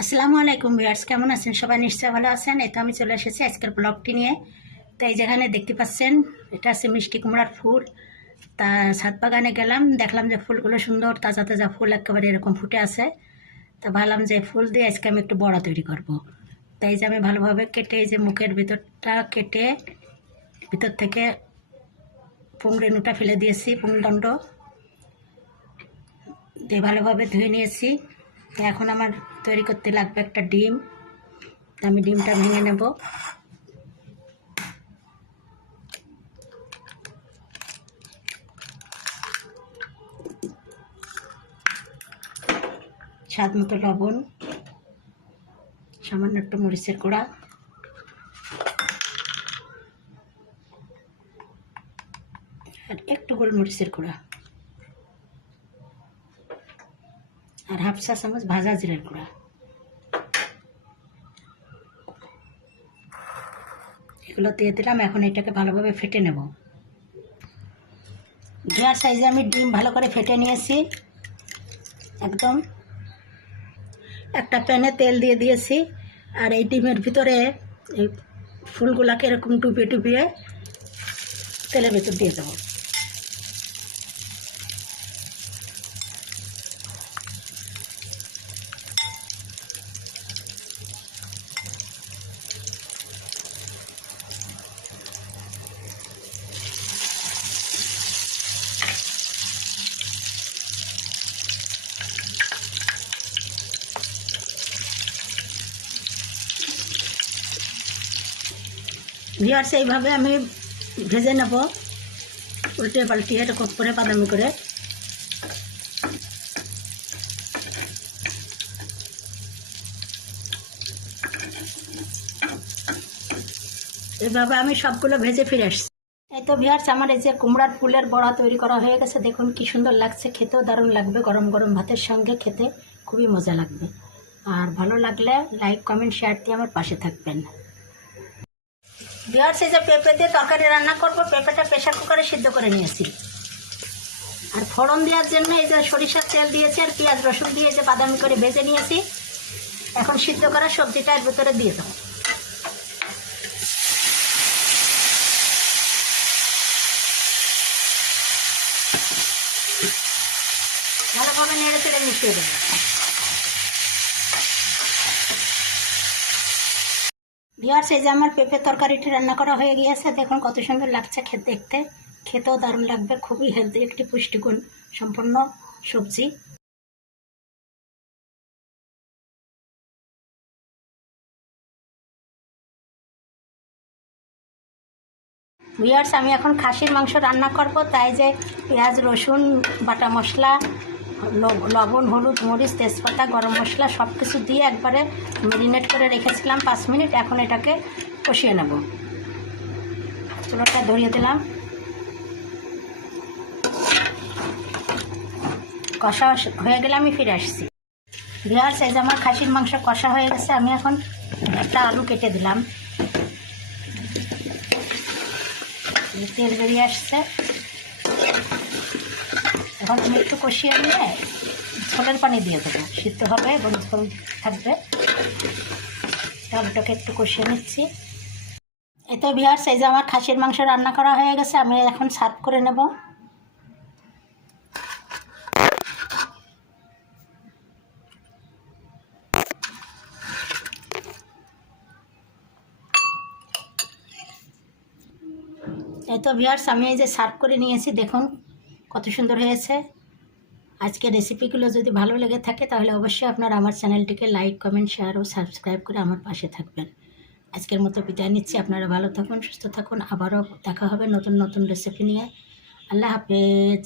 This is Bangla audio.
আসসালামু আলাইকুম ভিউয়ার্স, কেমন আছেন? সবাই নিশ্চয়ই ভালো আছেন। তো আমি চলে এসেছি আজকের ব্লগটি নিয়ে। তো এই যেখানে দেখতে পাচ্ছেন, এটা আছে মিষ্টি কুমড়ার ফুল। তা ছাদ বাগানে গেলাম, দেখলাম যে ফুলগুলো সুন্দর, তাজা তাজা ফুল একেবারে এরকম ফুটে আছে। তা ভাবলাম যে ফুল দিয়ে আজকে আমি একটু বড়া তৈরি করব। তাই যে আমি ভালোভাবে কেটে, এই যে মুখের ভিতরটা কেটে, ভিতর থেকে পুংরেণুটা ফেলে দিয়েছি পুংদণ্ড দিয়ে ভালোভাবে ধুয়ে নিয়েছি। এখন আমার তৈরি করতে লাগবে একটা ডিম। আমি ডিমটা ভেঙে নেব। স্বাদ মতো লবণ, সামান্য একটু মরিচের গুঁড়া। আর একটু গোলমরিচের গুঁড়া। আর হাফ চা চামচ ভাজা জিরার গুঁড়া। এগুলো দিয়ে দিলাম, এখন এটাকে ভালোভাবে ফেটে নেব। দেওয়ার সাইজে আমি ডিম ভালো করে ফেটে নিয়েছি। একদম একটা প্যানে তেল দিয়ে দিয়েছি, আর এই ডিমের ভিতরে এই ফুলগুলাকে এরকম টুপিয়ে টুপিয়ে তেলের ভেতর দিয়ে দেবো। ভিওয়ার্স এইভাবে আমি ভেজে নেব। উল্টে পাল্টিয়ে এরকম করে বাদামি করে এভাবে আমি সবগুলো ভেজে ফিরে আসছি। এই তো ভিয়ার্স আমার এই যে কুমড়ার ফুলের বড়া তৈরি করা হয়ে গেছে, দেখুন কি সুন্দর লাগছে। খেতেও দারুণ লাগবে, গরম গরম ভাতের সঙ্গে খেতে খুবই মজা লাগবে। আর ভালো লাগলে লাইক কমেন্ট শেয়ার দিয়ে আমার পাশে থাকবেন। বিহার যে পেঁপে দিয়ে তরকারি রান্না করব, পেঁপেটা প্রেশার কুকারে সিদ্ধ করে নিয়েছি। আর ফোড়ন দেওয়ার জন্য এই যে সরিষার তেল দিয়েছি আর পেঁয়াজ রসুন দিয়ে যে বাদামি করে ভেজে নিয়েছি। এখন সিদ্ধ করা সবজিটা এর ভিতরে দিয়ে দেবো। ভালোভাবে নেড়ে চেড়ে মিশিয়ে দেবো। ভিওয়ার্স এই যে আমার পেঁপে তরকারিটি রান্না করা হয়ে গিয়েছে। দেখুন কত সুন্দর লাগছে খেতে দেখতে। খেতেও দারুণ লাগবে, খুবই হেলদি একটি পুষ্টিগুণ সম্পন্ন সবজি। ভিওয়ার্স আমি এখন খাসির মাংস রান্না করব। তাই যে পেঁয়াজ, রসুন, বাটা মশলা লবণ, হলুদ, মরিচ, তেজপাতা, গরম মশলা সব কিছু দিয়ে একবারে মেরিনেট করে রেখেছিলাম পাঁচ মিনিট। এখন এটাকে কষিয়ে নেব। চুলোটা ধরিয়ে দিলাম। কষা হয়ে গেলে আমি ফিরে আসছি। বিহার সাইজ আমার খাসির মাংস কষা হয়ে গেছে, আমি এখন একটা আলু কেটে দিলাম। তেল বেরিয়ে আসছে। এখন আমি একটু কষিয়ে নিয়ে ঝোলের পানি দিয়ে দেবো। সিদ্ধ হবে এবং ঝোল থাকবে। আলুটাকে একটু কষিয়ে নিচ্ছি। এই তো বিহার যে আমার খাসির মাংস রান্না করা হয়ে গেছে, আমি এখন সার্ভ করে নেব। এই তো ভিয়ার্স আমি এই যে সার্ভ করে নিয়েছি, দেখুন কত সুন্দর হয়েছে। আজকের রেসিপিগুলো যদি ভালো লেগে থাকে, তাহলে অবশ্যই আপনারা আমার চ্যানেলটিকে লাইক কমেন্ট শেয়ার ও সাবস্ক্রাইব করে আমার পাশে থাকবেন। আজকের মতো বিদায় নিচ্ছি। আপনারা ভালো থাকুন, সুস্থ থাকুন। আবারও দেখা হবে নতুন নতুন রেসিপি নিয়ে। আল্লাহ হাফেজ।